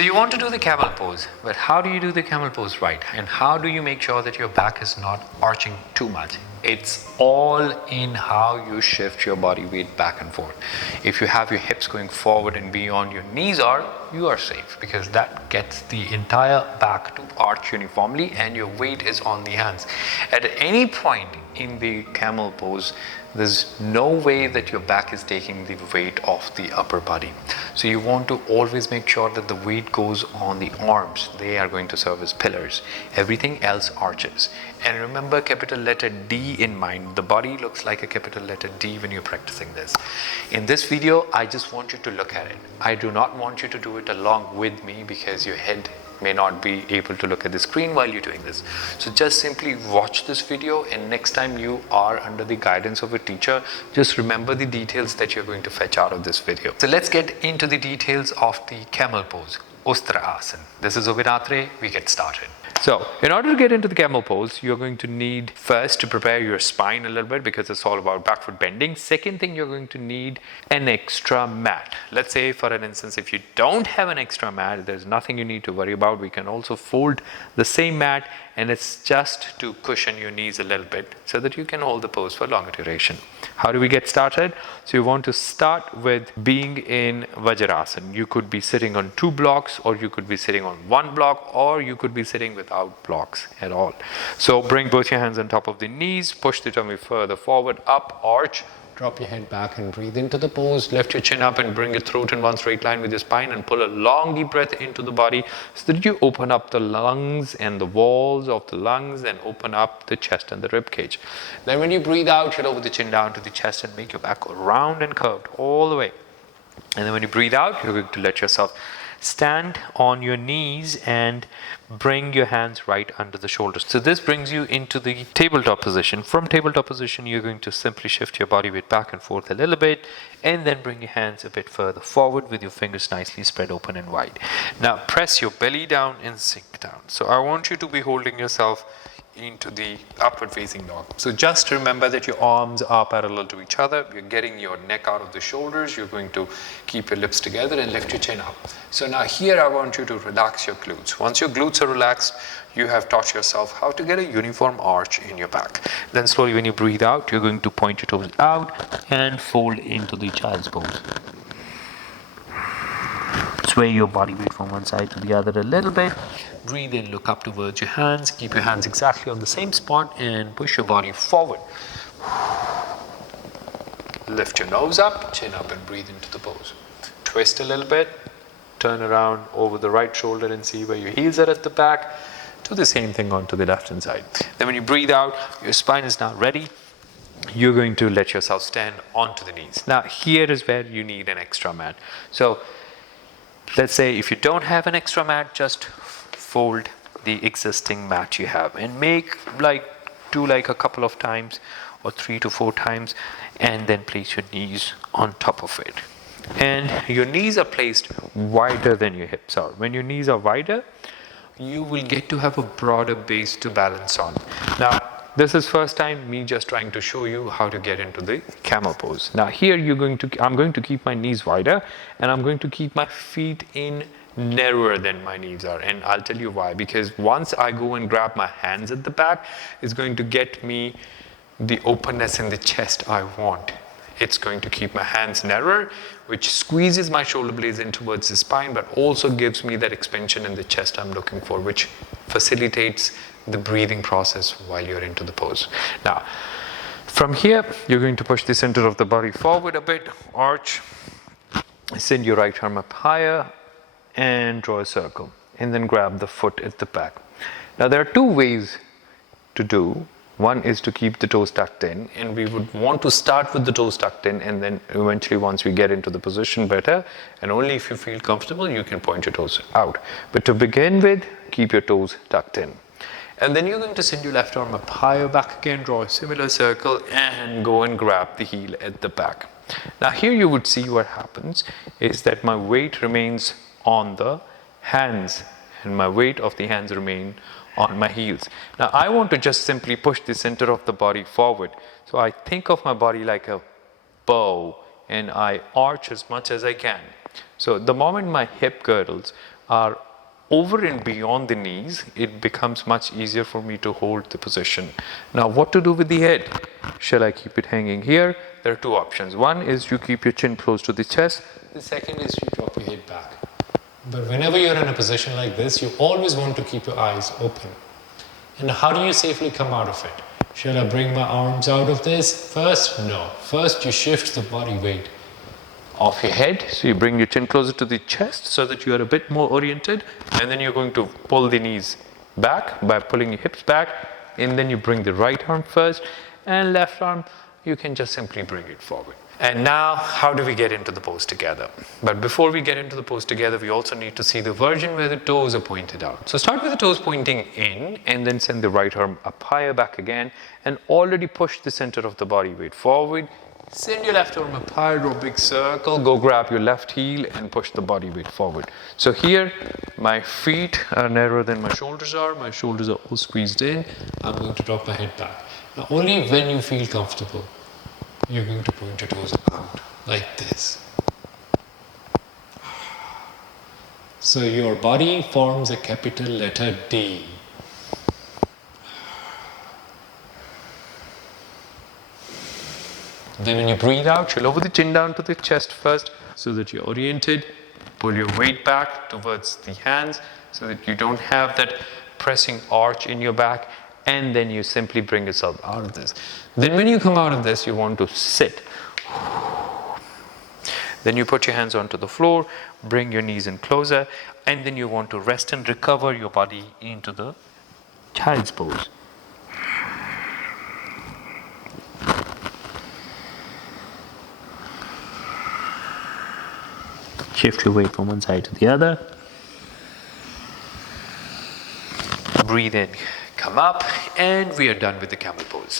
So you want to do the camel pose, but how do you do the camel pose right? And how do you make sure that your back is not arching too much? It's all in how you shift your body weight back and forth. If you have your hips going forward and beyond your knees are, you are safe, because that gets the entire back to arch uniformly and your weight is on the hands. At any point in the camel pose, there's no way that your back is taking the weight off the upper body. So you want to always make sure that the weight goes on the arms. They are going to serve as pillars. Everything else arches. And remember capital letter D in mind. The body looks like a capital letter D when you're practicing this. In this video, I just want you to look at it. I do not want you to do it along with me, because your head may not be able to look at the screen while you're doing this. So just simply watch this video, and next time you are under the guidance of a teacher, just remember the details that you're going to fetch out of this video. So let's get into the details of the camel pose, Ustrasana. This is Atre. We get started. So in order to get into the camel pose, you're going to need first to prepare your spine a little bit, because it's all about backward bending. Second thing, you're going to need an extra mat. Let's say, for an instance, if you don't have an extra mat, there's nothing you need to worry about. We can also fold the same mat, and it's just to cushion your knees a little bit so that you can hold the pose for longer duration. How do we get started? So you want to start with being in Vajrasana. You could be sitting on 2 blocks, or you could be sitting on 1 block, or you could be sitting without blocks at all. So bring both your hands on top of the knees, push the tummy further forward, up, arch, drop your head back and breathe into the pose. Lift your chin up and bring your throat in one straight line with your spine, and pull a long deep breath into the body so that you open up the lungs and the walls of the lungs, and open up the chest and the rib cage. Then when you breathe out, you lower the chin down to the chest and make your back go round and curved all the way. And then when you breathe out, you're going to let yourself stand on your knees and bring your hands right under the shoulders. So this brings you into the tabletop position. From tabletop position, you're going to simply shift your body weight back and forth a little bit, and then bring your hands a bit further forward with your fingers nicely spread open and wide. Now press your belly down and sink down. So I want you to be holding yourself into the upward facing dog. So just remember that your arms are parallel to each other. You're getting your neck out of the shoulders. You're going to keep your lips together and lift your chin up. So now here I want you to relax your glutes. Once your glutes are relaxed, you have taught yourself how to get a uniform arch in your back. Then slowly when you breathe out, you're going to point your toes out and fold into the child's pose. Sway your body weight from one side to the other a little bit. Breathe in, look up towards your hands. Keep your hands exactly on the same spot and push your body forward. Lift your nose up, chin up, and breathe into the pose. Twist a little bit. Turn around over the right shoulder and see where your heels are at the back. Do the same thing onto the left hand side. Then when you breathe out, your spine is now ready. You're going to let yourself stand onto the knees. Now here is where you need an extra mat. So let's say if you don't have an extra mat, just fold the existing mat you have and do a couple of times, or 3 to 4 times, and then place your knees on top of it. And your knees are placed wider than your hips are. When your knees are wider, you will get to have a broader base to balance on. Now this is first time me just trying to show you how to get into the camel pose. Now here I'm going to keep my knees wider, and I'm going to keep my feet in narrower than my knees are, and I'll tell you why. Because once I go and grab my hands at the back, it's going to get me the openness in the chest I want. It's going to keep my hands narrower, which squeezes my shoulder blades in towards the spine, but also gives me that expansion in the chest I'm looking for, which facilitates the breathing process while you're into the pose. Now from here, you're going to push the center of the body forward a bit, arch, send your right arm up higher, and draw a circle, and then grab the foot at the back. Now there are 2 ways to do. One is to keep the toes tucked in, and we would want to start with the toes tucked in, and then eventually once we get into the position better, and only if you feel comfortable, you can point your toes out. But to begin with, keep your toes tucked in. And then you're going to send your left arm up higher, back again, draw a similar circle, and go and grab the heel at the back. Now here you would see what happens is that my weight remains on the hands, and my weight of the hands remain on my heels. Now I want to just simply push the center of the body forward. So I think of my body like a bow, and I arch as much as I can. So the moment my hip girdles, are over and beyond the knees, it becomes much easier for me to hold the position. Now, what to do with the head? Shall I keep it hanging here? There are two options. One is you keep your chin close to the chest. The second is you drop your head back. But whenever you're in a position like this, you always want to keep your eyes open. And how do you safely come out of it? Shall I bring my arms out of this? First, no. First, you shift the body weight off your head. So you bring your chin closer to the chest so that you are a bit more oriented. And then you're going to pull the knees back by pulling your hips back. And then you bring the right arm first. And left arm, you can just simply bring it forward. And now, how do we get into the pose together? But before we get into the pose together, we also need to see the version where the toes are pointed out. So start with the toes pointing in, and then send the right arm up higher, back again, and already push the center of the body weight forward. Send your left arm up higher, draw a big circle, go grab your left heel and push the body weight forward. So here, my feet are narrower than my shoulders are all squeezed in. I'm going to drop my head back. Now, only when you feel comfortable, you're going to point your toes out like this. So your body forms a capital letter D. Then when you breathe out, you lower the chin down to the chest first so that you're oriented. Pull your weight back towards the hands so that you don't have that pressing arch in your back. And then you simply bring yourself out of this. Then when you come out of this, you want to sit. Then you put your hands onto the floor, bring your knees in closer, and then you want to rest and recover your body into the child's pose. Shift your weight from one side to the other. Breathe in, come up, and we are done with the camel pose.